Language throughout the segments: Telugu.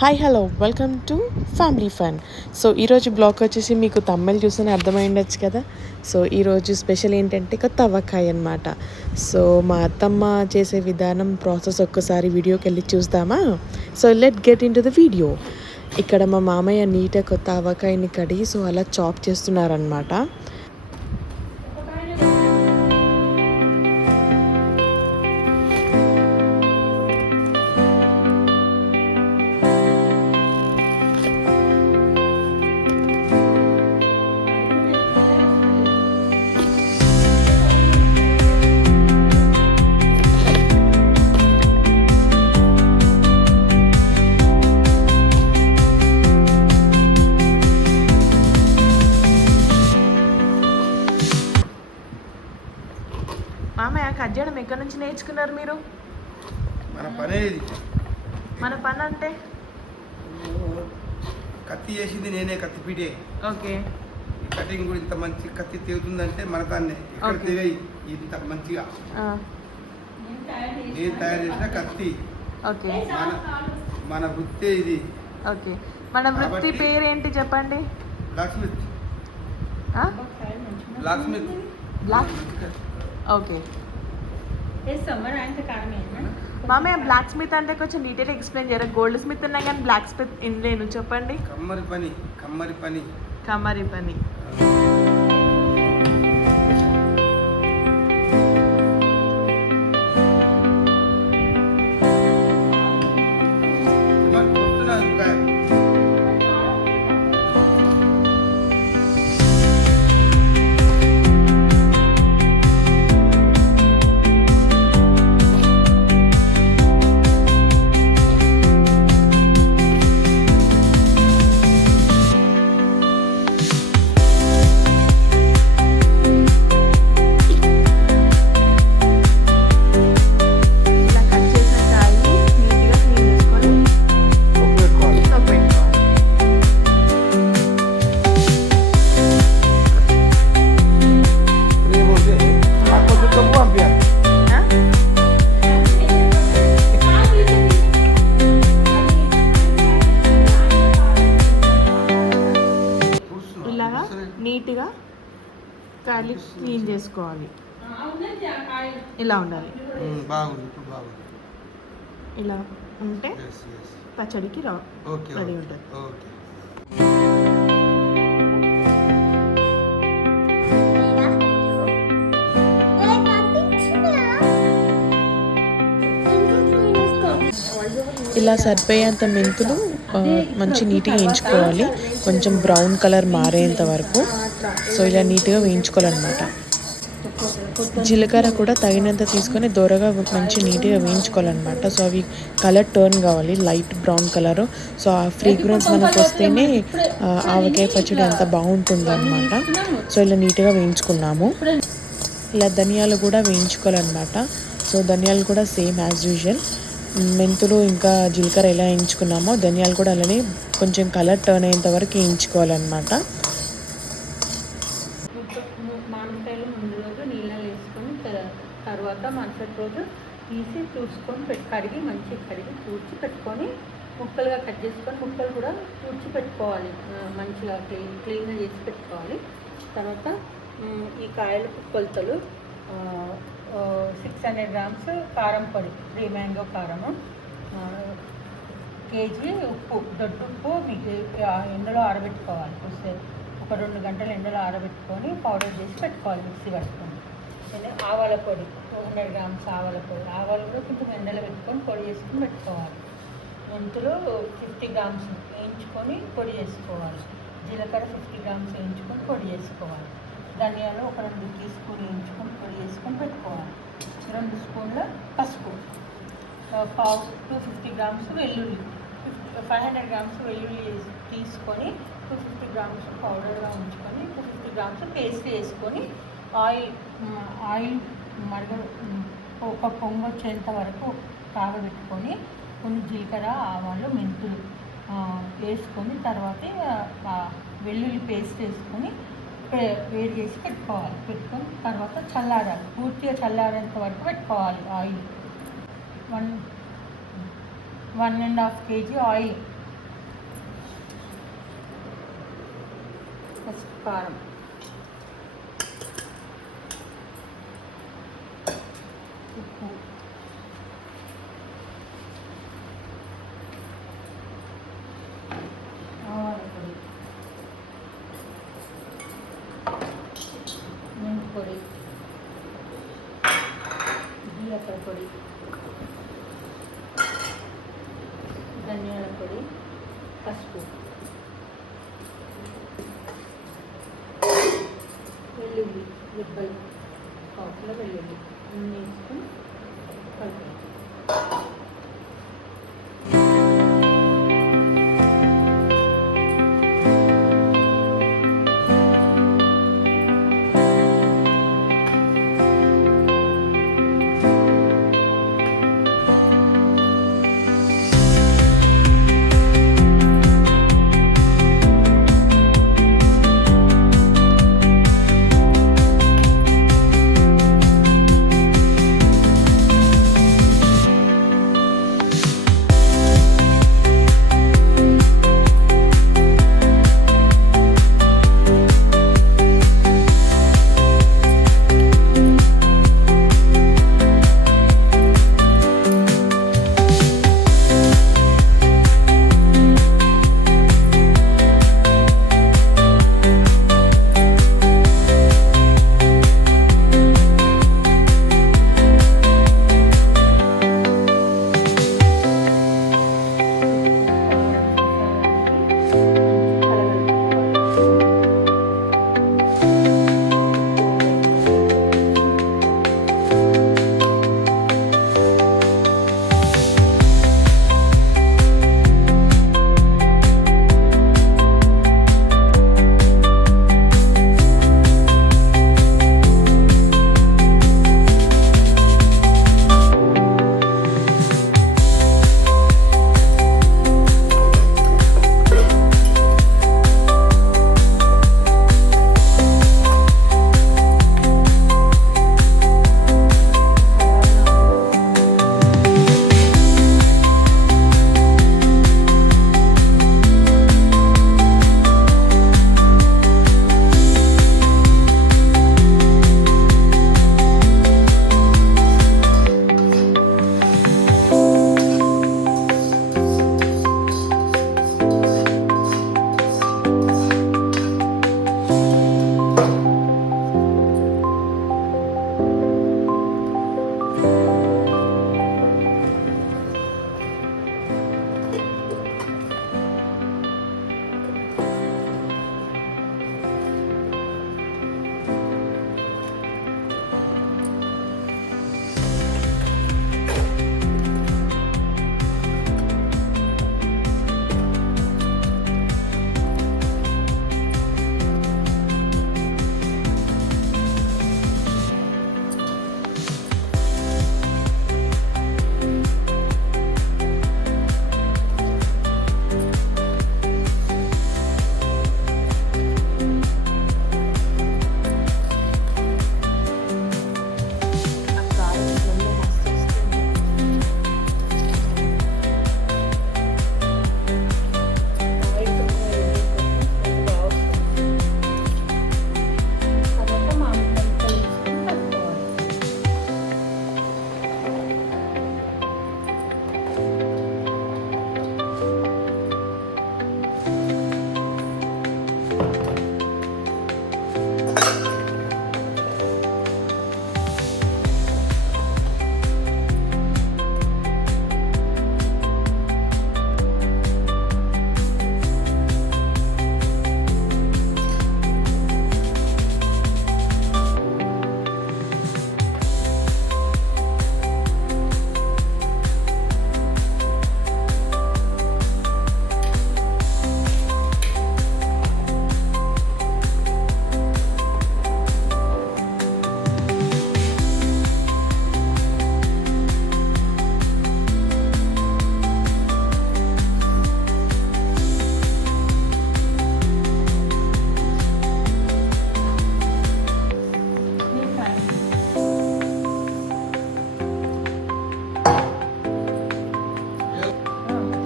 Hi hello welcome to family fun. So ఈరోజు బ్లాగ్ వచ్చేసి మీకు తమిళ్ చూస్తేనే అర్థమైండొచ్చు కదా. సో ఈరోజు స్పెషల్ ఏంటంటే కొత్త ఆవకాయ అనమాట. సో మా అత్తమ్మ చేసే విధానం ప్రాసెస్ ఒక్కసారి వీడియోకి వెళ్ళి చూద్దామా. So let get in to the video. ఇక్కడ మా మామయ్య నీట్గా కొత్త ఆవకాయని కడిగి సో అలా చాప్ చేస్తున్నారనమాట. మామయ్య కట్ చేయడం ఎక్కడి నుంచి నేర్చుకున్నారు మీరు? మన పని అంటే కత్తి చేసింది నేనే, కత్తి పీటే. ఓకే. కటింగ్ కూడా ఇంత మంచి కత్తి తెగుతుందంటే మన దాన్నే ఇక్కడ తెగాయి ఇంత మంచిగా నేను తయారు చేసిన కత్తి. ఓకే. మన వృత్తి ఇది. ఓకే. మన వృత్తి పేరేంటి చెప్పండి? Blacksmith. Blacksmith. Black. Okay. మామయ్య బ్లాక్ స్మిత్ అంటే కొంచెం డీటెయిల్ ఎక్స్ప్లెయిన్ చేయరా? గోల్డ్ స్మిత్ ఉన్నాయి కానీ బ్లాక్ స్మిత్ ఇన్లేను, చెప్పండి. కమ్మరి పని. కమ్మరి పని. కమ్మరి పని. నీట్గా కర్లీ క్లీన్ చేసుకోవాలి. ఇలా ఉండాలి. ఇలా ఉంటే పచ్చడికి రెడీ ఉంటుంది. ఇలా సరిపోయేంత మెంతులు మంచి నీట్గా వేయించుకోవాలి, కొంచెం బ్రౌన్ కలర్ మారేంత వరకు. సో ఇలా నీట్గా వేయించుకోవాలన్నమాట. జీలకర్ర కూడా తగినంత తీసుకొని దూరగా మంచి నీట్గా వేయించుకోవాలన్నమాట. సో అవి కలర్ టర్న్ కావాలి, లైట్ బ్రౌన్ కలరు. సో ఆ ఫ్రేగ్రెన్స్ మనకు వస్తేనే ఆవకాయ పచ్చడి అంత బాగుంటుంది అనమాట. సో ఇలా నీట్గా వేయించుకున్నాము. ఇలా ధనియాలు కూడా వేయించుకోవాలన్నమాట. సో ధనియాలు కూడా సేమ్ యాజ్ యూజువల్ మెంతులు ఇంకా జీలకర్ర ఎలా వేయించుకున్నామో ధనియాలు కూడా అలానే కొంచెం కలర్ టర్న్ అయ్యేంత వరకు వేయించుకోవాలన్నమాట. మామిడికాయలు ముందు రోజు నీళ్ళలో వేసుకొని తర్వాత మరుసటి రోజు తీసి చూసుకొని కడిగి మంచిగా కడిగి పూడ్చి పెట్టుకొని ముక్కలుగా కట్ చేసుకొని ముక్కలు కూడా పూడ్చి పెట్టుకోవాలి, మంచిగా క్లీన్గా చేసి పెట్టుకోవాలి. తర్వాత ఈ కాయలు కొలతలు 600 grams కారం పొడి, 3 మ్యాంగో కారము, కేజీ ఉప్పు, దొడ్డు ఉప్పు మీకు ఎండలో ఆరబెట్టుకోవాలి. ఒక 2 గంటలు ఎండలో ఆరబెట్టుకొని పౌడర్ చేసి పెట్టుకోవాలి, మిక్సీ పట్టుకొని. ఆవాల పొడి 200 grams ఆవాల పొడి, ఆవాలు కూడా కొంచెం ఎండలో పెట్టుకొని పొడి చేసుకొని పెట్టుకోవాలి. మెంతులు 50 grams వేయించుకొని పొడి చేసుకోవాలి. జీలకర్ర 50 grams వేయించుకొని పొడి చేసుకోవాలి. ధనియాలు ఒక 2 టీస్పూన్లు వేయించుకొని పొడి చేసుకొని పెట్టుకోవాలి. 2 స్పూన్ల పసుపు, 250 grams వెల్లుల్లి, 500 grams వెల్లుల్లి తీసుకొని 250 grams పౌడర్గా ఉంచుకొని 250 grams పేస్ట్ వేసుకొని ఆయిల్ ఒక పొంగు వచ్చేంత వరకు కాగబెట్టుకొని కొన్ని జీలకర్ర ఆవాలు మెంతులు వేసుకొని తర్వాత వెల్లుల్లి పేస్ట్ వేసుకొని వేడి చేసి పెట్టుకొని తర్వాత చల్లారాలి, పూర్తిగా చల్లారేంత వరకు పెట్టుకోవాలి. ఆయిల్ 1.5 kg ఆయిల్, ఫస్ట్ కారం, ఉప్పు, ఆవాల పొడి, మెంతి పొడి, జీలకర్ర పొడి, ధనియాల పొడి, పసుపు, వెల్లుల్లి రిబ్బలు, పావుల వెల్లుల్లి అన్నీ వేసుకొని కలుపుతాం.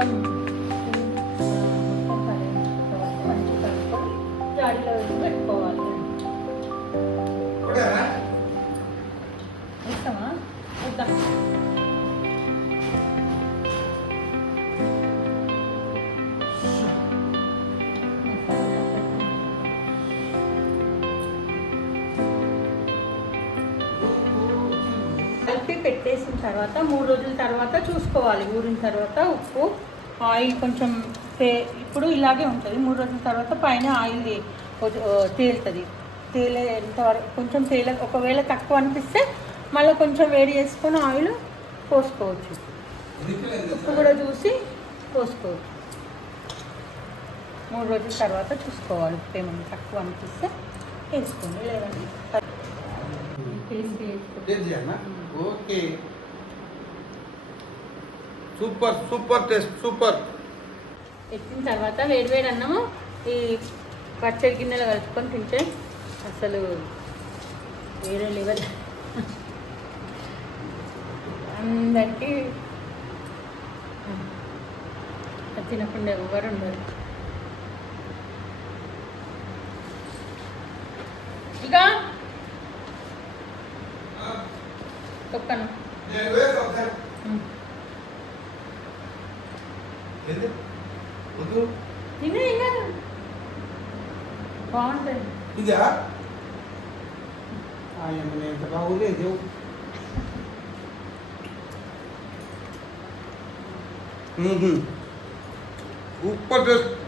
మొత్తం మంచి కలుపుకొని జాడీలో వేసి పెట్టుకోవాలి. ఒకటేనా? ఇస్తామా వద్దాం. కలిపి పెట్టేసిన తర్వాత 3 రోజుల తర్వాత చూసుకోవాలి. ఊరిన తర్వాత ఉప్పు ఆయిల్ కొంచెం ఇప్పుడు ఇలాగే ఉంటుంది. 3 రోజుల తర్వాత పైన ఆయిల్ తేలుతుంది. తేలేంత వరకు కొంచెం ఒకవేళ తక్కువ అనిపిస్తే మళ్ళీ కొంచెం వేడి చేసుకొని ఆయిల్ పోసుకోవచ్చు. ఉప్పు కూడా చూసి పోసుకోవచ్చు. 3 రోజుల తర్వాత చూసుకోవాలి. ఉప్పు ఏమైనా తక్కువ అనిపిస్తే వేసుకోండి, లేదండి టేస్ట్ చేయాలా? Okay, super super taste, super. ఎక్కిన తర్వాత వేడివేడి అన్నము ఈ పచ్చడి గిన్నెలు కలుపుకొని తింటే అసలు వేరే లెవెల్. అందరికీ తినకుండా ఎవరు ఉండరు. ఇక తొక్కను తినే ఇంకా బాగుంటుంది. ఇదా ఎంత బాగులేదు. Super taste.